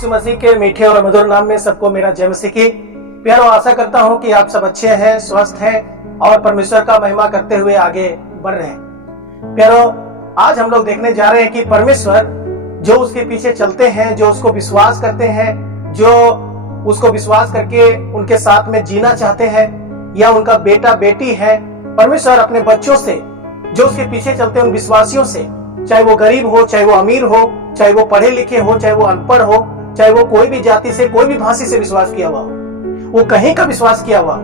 यीशु मसीह के मीठे और मधुर नाम में सबको मेरा जय मसीह की प्यारो। आशा करता हूं कि आप सब अच्छे हैं, स्वस्थ हैं और परमेश्वर का महिमा करते हुए आगे बढ़ रहे हैं। प्यारो, आज हम लोग देखने जा रहे हैं कि परमेश्वर जो उसके पीछे चलते हैं, जो उसको विश्वास करते हैं, जो उसको विश्वास करके उनके साथ में जीना चाहते हैं या उनका बेटा बेटी है, परमेश्वर अपने बच्चों से जो उसके पीछे चलते हैं, उन विश्वासियों से, चाहे वो गरीब हो, चाहे वो अमीर हो, चाहे वो पढ़े लिखे हो, चाहे वो अनपढ़ हो, चाहे वो कोई भी जाति से, कोई भी भाषा से विश्वास किया हुआ हो, वो कहीं का विश्वास किया हुआ,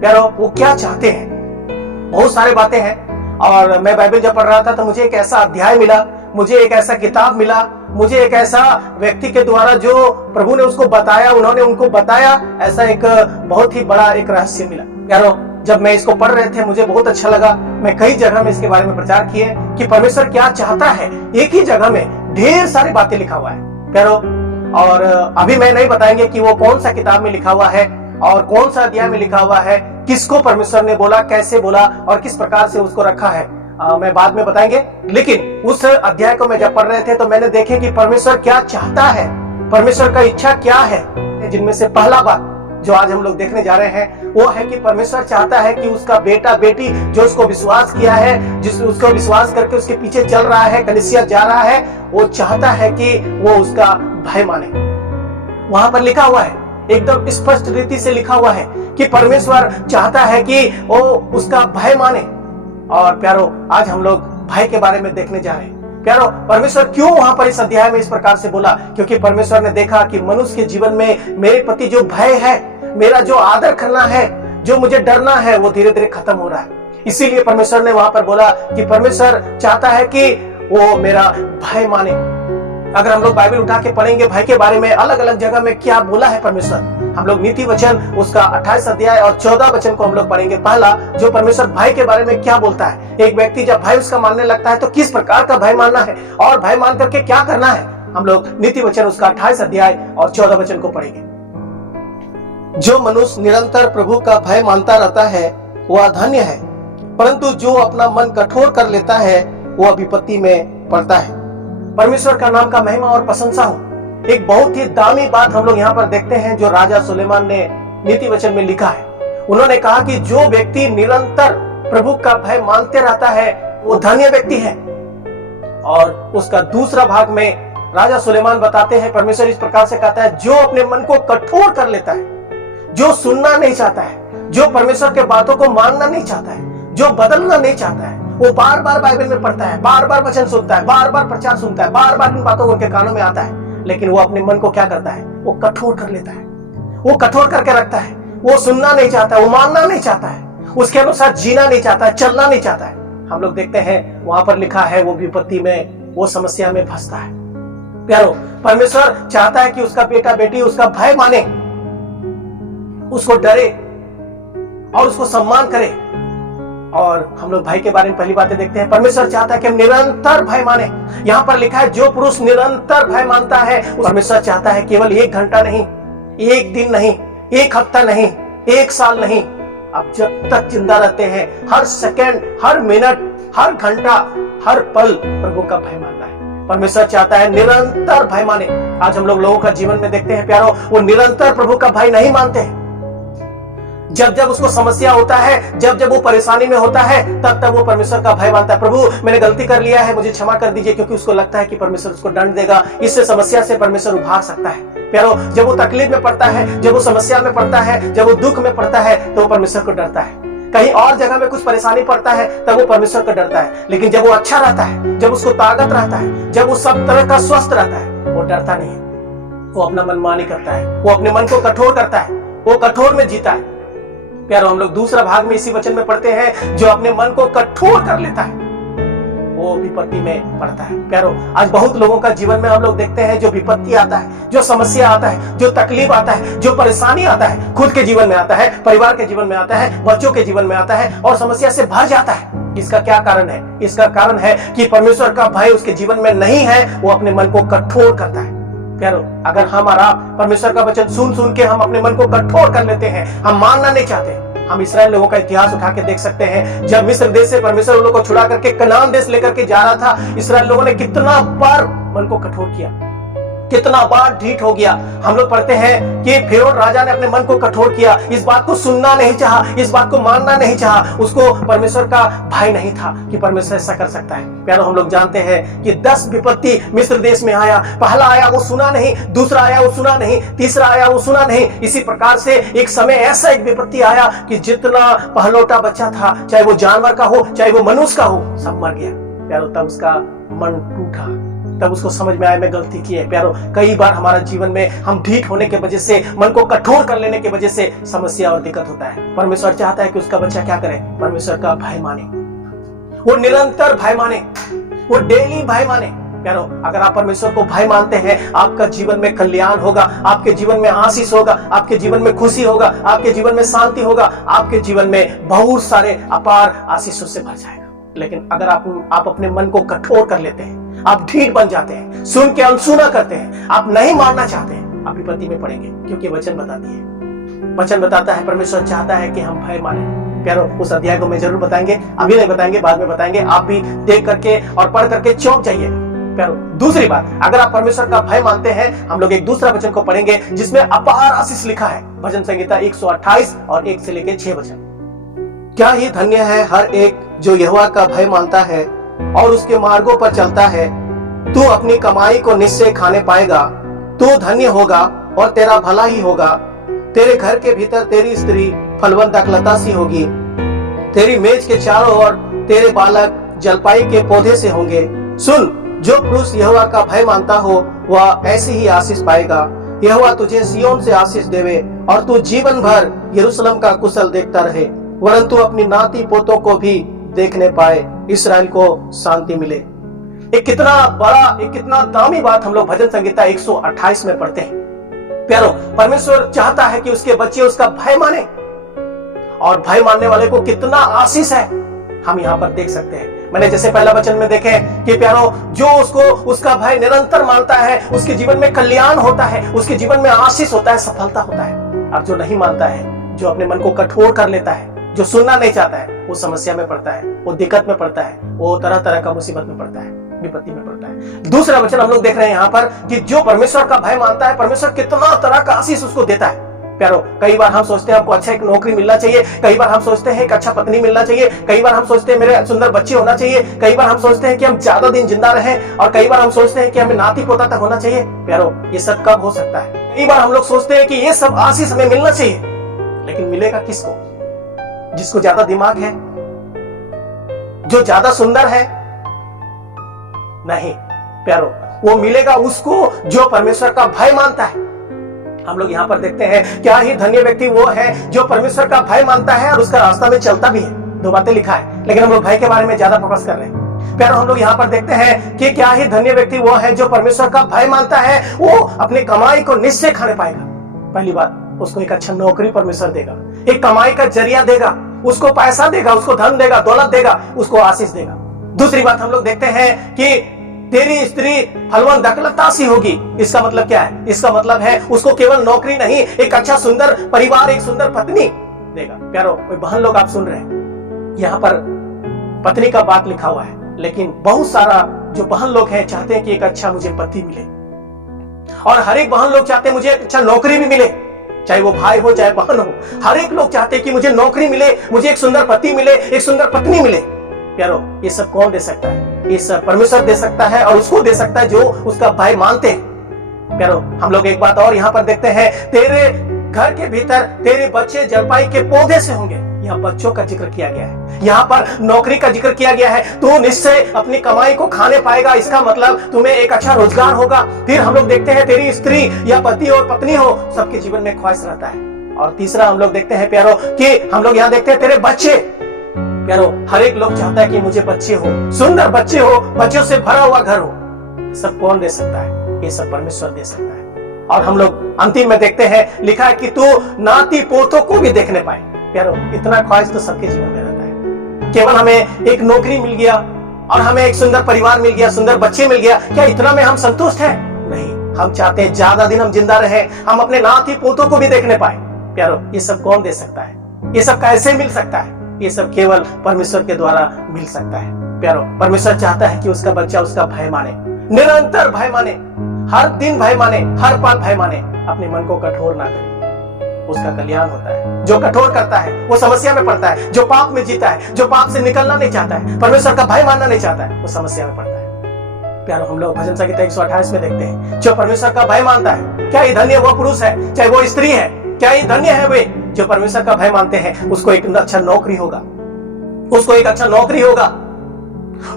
प्यारो, वो क्या चाहते हैं। बहुत सारे बातें हैं। और मैं बाइबल जब पढ़ रहा था तो मुझे एक ऐसा अध्याय मिला, मुझे एक ऐसा किताब मिला, मुझे एक ऐसा व्यक्ति के द्वारा जो प्रभु ने उसको बताया, उन्होंने उनको बताया, ऐसा एक बहुत ही बड़ा एक रहस्य मिला। प्यारो, जब मैं इसको पढ़ रहे थे मुझे बहुत अच्छा लगा। मैं कई जगह में इसके बारे में प्रचार किए कि परमेश्वर क्या चाहता है। एक ही जगह में ढेर सारी बातें लिखा हुआ है प्यारो। और अभी मैं नहीं बताएंगे कि वो कौन सा किताब में लिखा हुआ है और कौन सा अध्याय में लिखा हुआ है, किसको परमेश्वर ने बोला, कैसे बोला और किस प्रकार से उसको रखा है, मैं बाद में बताएंगे। लेकिन उस अध्याय को मैं जब पढ़ रहे थे तो मैंने देखे कि परमेश्वर क्या चाहता है, परमेश्वर का इच्छा क्या है। जिनमें से पहला बात जो आज हम लोग देखने जा रहे हैं वो है कि परमेश्वर चाहता है कि उसका बेटा बेटी जो उसको विश्वास किया है, जिस उसको विश्वास करके उसके पीछे चल रहा है, कलीसिया जा रहा है, वो चाहता है कि वो उसका भय माने। वहां पर लिखा हुआ है, एकदम स्पष्ट रीति से लिखा हुआ है कि परमेश्वर चाहता है कि वो उसका भय माने। और प्यारो, आज हम लोग भय के बारे में देखने जा रहे हैं। प्यारो, परमेश्वर क्यों वहां पर इस अध्याय में इस प्रकार से बोला? क्योंकि परमेश्वर ने देखा कि मनुष्य के जीवन में मेरे प्रति जो भय है, मेरा जो आदर करना है, जो मुझे डरना है, वो धीरे धीरे खत्म हो रहा है। इसीलिए परमेश्वर ने वहां पर बोला कि परमेश्वर चाहता है कि वो मेरा भय माने। अगर हम लोग बाइबल उठा के पढ़ेंगे भय के बारे में, अलग अलग जगह में क्या बोला है परमेश्वर, हम लोग नीति वचन उसका 28 अध्याय और 14 वचन को हम लोग पढ़ेंगे। पहला जो परमेश्वर भय के बारे में क्या बोलता है, एक व्यक्ति जब भय उसका मानने लगता है तो किस प्रकार का भय मानना है और भय मान करके क्या करना है, हम लोग नीति वचन उसका 28 अध्याय और 14 वचन को पढ़ेंगे। जो मनुष्य निरंतर प्रभु का भय मानता रहता है वह धन्य है, परंतु जो अपना मन कठोर कर लेता है वह विपत्ति में पड़ता है। परमेश्वर का नाम का महिमा और प्रशंसा हो। एक बहुत ही दामी बात हम लोग यहाँ पर देखते हैं जो राजा सुलेमान ने नीति वचन में लिखा है। उन्होंने कहा कि जो व्यक्ति निरंतर प्रभु का भय मानते रहता है वो धन्य व्यक्ति है। और उसका दूसरा भाग में राजा सुलेमान बताते हैं, परमेश्वर इस प्रकार से कहता है, जो अपने मन को कठोर कर लेता है, जो सुनना नहीं चाहता है, जो परमेश्वर के बातों को मानना नहीं चाहता है, जो बदलना नहीं चाहता है, वो बार बार बाइबल में पढ़ता है, बार बार वचन सुनता है, बार बार प्रचार सुनता है, बार बार इन बातों को उनके कानों में आता है, लेकिन वो अपने मन को क्या करता है, वो कठोर कर लेता है, वो कठोर करके रखता है। वो सुनना नहीं चाहता, वो मानना नहीं चाहता है, उसके अनुसार जीना नहीं चाहता है, चलना नहीं चाहता है। हम लोग देखते हैं वहां पर लिखा है वो विपत्ति में, वो समस्या में फंसता है। प्यारो, परमेश्वर चाहता है कि उसका बेटा बेटी उसका भय माने, उसको डरे और उसको सम्मान करे। और हम लोग भय के बारे में पहली बातें देखते हैं, परमेश्वर चाहता है कि हम निरंतर भय माने। यहाँ पर लिखा है जो पुरुष निरंतर भय मानता है, परमेश्वर चाहता है केवल 1 घंटा नहीं, 1 दिन नहीं, 1 हफ्ता नहीं, 1 साल नहीं, अब जब तक जिंदा रहते हैं, हर सेकंड, हर मिनट, हर घंटा, हर पल प्रभु का भय मानना है। परमेश्वर चाहता है निरंतर भय माने। आज हम लोगों का जीवन में देखते हैं प्यारो, वो निरंतर प्रभु का भय नहीं मानते हैं। जब जब उसको समस्या होता है, जब जब वो परेशानी में होता है, तब तब वो परमेश्वर का भय मानता है। प्रभु, मैंने गलती कर लिया है, मुझे क्षमा कर दीजिए, क्योंकि उसको लगता है कि परमेश्वर उसको दंड देगा, इससे समस्या से परमेश्वर उभार सकता है। प्यारो, जब वो तकलीफ में पड़ता है, जब वो समस्या में पड़ता है, जब वो दुख में पड़ता है, तो वो परमेश्वर को डरता है। कहीं और जगह में कुछ परेशानी पड़ता है तब वो परमेश्वर को डरता है, लेकिन जब वो अच्छा रहता है, जब उसको ताकत रहता है, जब वो सब तरह का स्वस्थ रहता है, वो डरता नहीं है, वो अपना मनमानी करता है, वो अपने मन को कठोर करता है, वो कठोर में जीता है। प्यारो, हम लोग दूसरा भाग में इसी वचन में पढ़ते हैं, जो अपने मन को कठोर कर लेता है वो विपत्ति में पड़ता है। प्यारो, आज बहुत लोगों का जीवन में हम लोग देखते हैं, जो विपत्ति आता है, जो समस्या आता है, जो तकलीफ आता है, जो परेशानी आता है, खुद के जीवन में आता है, परिवार के जीवन में आता है, बच्चों के जीवन में आता है और समस्या से भर जाता है। इसका क्या कारण है? इसका कारण है कि परमेश्वर का भय उसके जीवन में नहीं है, वो अपने मन को कठोर करता है। प्यारो, अगर हमारा परमेश्वर का वचन सुन सुन के हम अपने मन को कठोर कर लेते हैं, हम मानना नहीं चाहते। हम इस्राएल लोगों का इतिहास उठा के देख सकते हैं, जब मिस्र देश से परमेश्वर उन लोगों को छुड़ा करके कनान देश लेकर के जा रहा था, इस्राएल लोगों ने कितना बार मन को कठोर किया। कितना बार ढीठ हो गया। हम लोग पढ़ते हैं कि फिरौन राजा ने अपने मन को कठोर किया, इस बात को सुनना नहीं चाहा, इस बात को मानना नहीं चाहा। उसको परमेश्वर का भय नहीं था कि परमेश्वर ऐसा कर सकता है। प्यारो, हम लोग जानते हैं कि 10 विपत्ति मिस्र देश में आया। पहला आया वो सुना नहीं, दूसरा आया वो सुना नहीं, तीसरा आया वो सुना नहीं। इसी प्रकार से एक समय ऐसा एक विपत्ति आया कि जितना पहलौठा बच्चा था, चाहे वो जानवर का हो चाहे वो मनुष्य का हो, सब मर गया। प्यारो, तब उसका मन टूटा, तब उसको समझ में आया मैं गलती की है। प्यारो, कई बार हमारा जीवन में हम ढीठ होने की वजह से, मन को कठोर कर लेने की वजह से समस्या और दिक्कत होता है। परमेश्वर चाहता है कि उसका बच्चा क्या करे? परमेश्वर का भय माने, वो निरंतर भय माने, वो डेली भय माने। प्यारो, अगर आप परमेश्वर को भय मानते हैं, आपका जीवन में कल्याण होगा, आपके जीवन में आशीष होगा, आपके जीवन में खुशी होगा, आपके जीवन में शांति होगा, आपके जीवन में बहुत सारे अपार आशीषों से भर जाएगा। लेकिन अगर आप अपने मन को कठोर कर लेते हैं, आप ढीठ बन जाते हैं, सुन के अनसुना करते हैं, आप नहीं मानना चाहते हैं, आप विपत्ति में पड़ेंगे। क्योंकि वचन बताती है, वचन बताता है परमेश्वर चाहता है कि हम भय माने। प्यारो, उस अध्याय को मैं जरूर बताएंगे, अभी नहीं बताएंगे, बाद में बताएंगे। आप भी देख करके और पढ़ करके चौंक जाइएगा। प्यारो, दूसरी बात, अगर आप परमेश्वर का भय मानते हैं, हम लोग एक दूसरा वचन को पढ़ेंगे जिसमें अपार आशीष लिखा है। भजन संहिता 128 और 1 से लेकर 6 वचन। क्या ही धन्य है हर एक जो यहोवा का भय मानता है और उसके मार्गों पर चलता है। तू अपनी कमाई को निश्चय खाने पाएगा, तू धन्य होगा और तेरा भला ही होगा। तेरे घर के भीतर तेरी स्त्री फलवंत दाखलता सी होगी, तेरी मेज के चारों ओर तेरे बालक जलपाई के पौधे से होंगे। सुन, जो पुरुष यहोवा का भय मानता हो वह ऐसी ही आशीष पाएगा। यहोवा तुझे सिय्योन से आशीष देवे और तू जीवन भर यरूशलेम का कुशल देखता रहे, वरन तू अपनी नाती पोतों को भी देखने पाए, इस्राएल को शांति मिले। एक कितना बड़ा, एक कितना दामी बात हम लोग भजन संहिता 128 में पढ़ते हैं। प्यारो, परमेश्वर चाहता है कि उसके बच्चे उसका भय माने, और भय मानने वाले को कितना आशीष है हम यहाँ पर देख सकते हैं। मैंने जैसे पहला वचन में देखे कि प्यारो, जो उसको उसका भय निरंतर मानता है, उसके जीवन में कल्याण होता है, उसके जीवन में आशीष होता है, सफलता होता है। और जो नहीं मानता है, जो अपने मन को कठोर कर लेता है, जो सुनना नहीं चाहता है, वो समस्या में पड़ता है, वो दिक्कत में पड़ता है, वो तरह तरह का मुसीबत में पड़ता है, विपत्ति में पड़ता है। दूसरा वचन हम लोग देख रहे हैं यहाँ पर कि जो परमेश्वर का भय मानता है, परमेश्वर कितना तरह का आशीष उसको देता है। प्यारो, कई बार हम सोचते हैं हमको अच्छा एक नौकरी मिलना चाहिए, कई बार हम सोचते हैं एक अच्छा पत्नी मिलना चाहिए, कई बार हम सोचते हैं मेरे सुंदर बच्चे होना चाहिए, कई बार हम सोचते हैं कि हम ज्यादा दिन जिंदा रहें, और कई बार हम सोचते हैं कि हमें नाती पोता तक होना चाहिए। प्यारो, ये सब कब हो सकता है? कई बार हम लोग सोचते हैं कि ये सब आशीष हमें मिलना चाहिए, लेकिन मिलेगा किसको? जिसको ज्यादा दिमाग है, जो ज्यादा सुंदर है? नहीं प्यारो, वो मिलेगा उसको जो परमेश्वर का भय मानता है। हम लोग यहाँ पर देखते हैं, क्या ही धन्य व्यक्ति वो है जो परमेश्वर का भय मानता है और उसका रास्ता में चलता भी है। दो बातें लिखा है, लेकिन हम लोग भय के बारे में ज्यादा फोकस कर रहे हैं। प्यारो, हम लोग यहाँ पर देखते हैं कि क्या ही धन्य व्यक्ति वो है जो परमेश्वर का भय मानता है, वो अपनी कमाई को निश्चय खाने पाएगा। पहली बात, उसको एक अच्छा नौकरी परमेश्वर देगा, एक कमाई का जरिया देगा, उसको पैसा देगा, उसको धन देगा, दौलत देगा, उसको आशीष देगा। दूसरी बात हम लोग देखते हैं कि तेरी स्त्री फलवंत दाखलता सी होगी। इसका मतलब क्या है? इसका मतलब है उसको केवल नौकरी नहीं, एक अच्छा सुंदर परिवार, एक सुंदर पत्नी देगा। प्यारो, कोई बहन लोग आप सुन रहे हैं, यहाँ पर पत्नी का बात लिखा हुआ है, लेकिन बहुत सारा जो बहन लोग हैं चाहते हैं कि एक अच्छा मुझे पति मिले, और हर एक बहन लोग चाहते हैं मुझे एक अच्छा नौकरी भी मिले, चाहे वो भाई हो चाहे बहन हो। हर एक लोग चाहते हैं कि मुझे नौकरी मिले, मुझे एक सुंदर पति मिले, एक सुंदर पत्नी मिले। प्यारो, ये सब कौन दे सकता है? ये सब परमेश्वर दे सकता है, और उसको दे सकता है जो उसका भय मानते हैं। प्यारो, हम लोग एक बात और यहाँ पर देखते हैं, तेरे घर के भीतर तेरे बच्चे जलपाई के पौधे से होंगे। यहाँ बच्चों का जिक्र किया गया है, यहाँ पर नौकरी का जिक्र किया गया है। तू निश्चय अपनी कमाई को खाने पाएगा, इसका मतलब तुम्हें एक अच्छा रोजगार होगा। फिर हम लोग देखते हैं तेरी स्त्री या पति और पत्नी हो, सबके जीवन में ख्वाहिश रहता है। और तीसरा हम लोग देखते हैं प्यारो कि हम लोग यहाँ देखते हैं तेरे बच्चे। प्यारो, हर एक लोग चाहता है कि मुझे बच्चे हो, सुंदर बच्चे हो, बच्चों से भरा हुआ घर हो। सब कौन दे सकता है? ये सब परमेश्वर दे सकता है। और हम लोग अंतिम में देखते हैं, लिखा है कि तू नाती पोतों को भी देखने पाए। प्यारो, इतना ख्वाहिश तो सबके जीवन में रहता है। केवल हमें एक नौकरी मिल गया और हमें एक सुंदर परिवार मिल गया, सुंदर बच्चे मिल गया, क्या इतना में हम संतुष्ट हैं? नहीं, हम चाहते हैं ज्यादा दिन हम जिंदा रहे, हम अपने नाती पोतों को भी देखने पाए। प्यारो, ये सब कौन दे सकता है? ये सब कैसे मिल सकता है? ये सब केवल परमेश्वर के द्वारा मिल सकता है। प्यारो, परमेश्वर चाहता है कि उसका बच्चा उसका भय माने, निरंतर भय माने, हर दिन भय माने, हर पल भय माने, अपने मन को कठोर ना करे, उसका कल्याण होता है। जो कठोर करता है वो समस्या में पड़ता है, जो पाप में जीता है, जो पाप से निकलना नहीं चाहता है, परमेश्वर का भय मानना नहीं चाहता है, वो समस्या में पड़ता है। प्यारो, हम लोग भजन संहिता 128 में देखते हैं, जो परमेश्वर का भय मानता है, क्या ये धन्य वो पुरुष है चाहे वो स्त्री है, क्या ये धन्य है वे जो परमेश्वर का भय मानते हैं। उसको एक अच्छा नौकरी होगा, उसको एक अच्छा नौकरी होगा,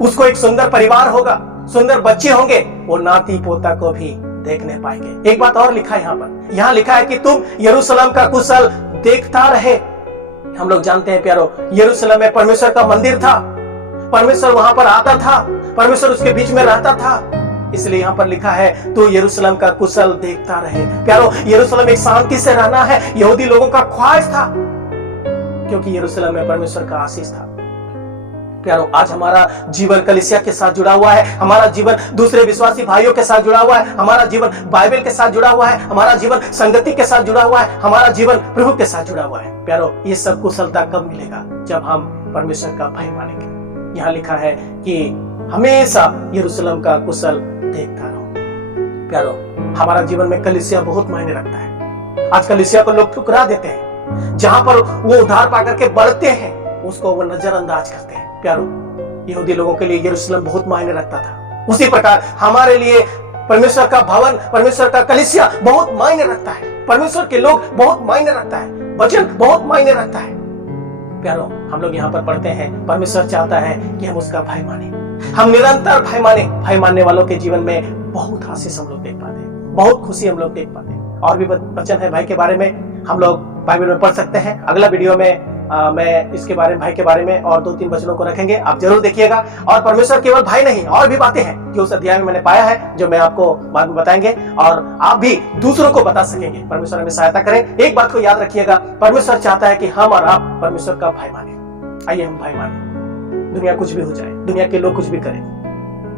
उसको एक सुंदर परिवार होगा, सुंदर बच्चे होंगे, वो नाती पोता को भी देखने पाएंगे। एक बात और लिखा है यहाँ लिखा है कि तुम यरूशलेम का कुशल देखता रहे। हम लोग जानते हैं प्यारो, यरूशलेम में परमेश्वर का मंदिर था, परमेश्वर वहां पर आता था, परमेश्वर उसके बीच में रहता था, इसलिए यहाँ पर लिखा है तो यरूशलेम का कुशल देखता रहे। प्यारो, यरूशलेम एक शांति से रहना है यहूदी लोगों का ख्वाहिश था, क्योंकि यरूशलेम में परमेश्वर का आशीष था। प्यारो, आज हमारा जीवन कलीसिया के साथ जुड़ा हुआ है, हमारा जीवन दूसरे विश्वासी भाइयों के साथ जुड़ा हुआ है, हमारा जीवन बाइबल के साथ जुड़ा हुआ है, हमारा जीवन संगति के साथ जुड़ा हुआ है, हमारा जीवन प्रभु के साथ जुड़ा हुआ है। प्यारो, ये सब कुशलता कब मिलेगा? जब हम परमेश्वर का भय मानेंगे। यहाँ लिखा है कि हमेशा यरूशलेम का कुशल देखता रहो। प्यारो, हमारा जीवन में कलीसिया बहुत मायने रखता है। आज कलीसिया को लोग ठुकरा देते हैं, जहां पर वो उद्धार पाकर के बढ़ते हैं उसको वो नजरअंदाज करते हैं। प्यारो, यहूदी लोगों के लिए यरूशलेम बहुत मायने रखता था, उसी प्रकार हमारे लिए परमेश्वर का भवन, परमेश्वर का कलीसिया बहुत मायने रखता है, परमेश्वर के लोग बहुत मायने रखता है, वचन बहुत मायने रखता है। प्यारो, हम लोग यहाँ पर पढ़ते हैं परमेश्वर चाहता है कि हम उसका भय माने, हम निरंतर भय माने। भय मानने वालों के जीवन में बहुत आशीष हम लोग देख पाते हैं, बहुत खुशी हम लोग देख पाते हैं। और भी वचन है भय के बारे में, हम लोग बाइबल में पढ़ सकते हैं। अगला वीडियो में मैं इसके बारे में, भय के बारे में और 2-3 वचनों को रखेंगे, आप जरूर देखिएगा। और परमेश्वर केवल भय नहीं, और भी बातें हैं जो उस अध्याय में मैंने पाया है, जो मैं आपको बाद में बताएंगे, और आप भी दूसरों को बता सकेंगे। परमेश्वर हमें सहायता करें। एक बात को याद रखिएगा, परमेश्वर चाहता है कि हम और आप परमेश्वर का भय माने। आइए हम भय माने, दुनिया कुछ भी हो जाए, दुनिया के लोग कुछ भी करें,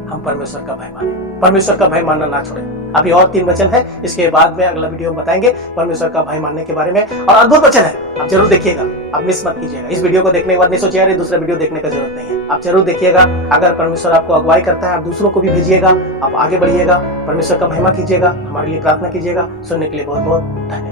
हम परमेश्वर का भय माने, परमेश्वर का भय मानना ना छोड़ें। अभी और 3 वचन है, इसके बाद में अगला वीडियो में बताएंगे परमेश्वर का भय मानने के बारे में, और अद्भुत वचन है, आप जरूर देखिएगा, आप मिस मत कीजिएगा। इस वीडियो को देखने के बाद नहीं सोचिए अरे दूसरा वीडियो देखने का जरूरत नहीं है, आप जरूर देखिएगा। अगर परमेश्वर आपको अगुवाई करता है, आप दूसरों को भी भेजिएगा, आप आगे बढ़िएगा, परमेश्वर का महिमा कीजिएगा, हमारे लिए प्रार्थना कीजिएगा। सुनने के लिए बहुत बहुत धन्यवाद।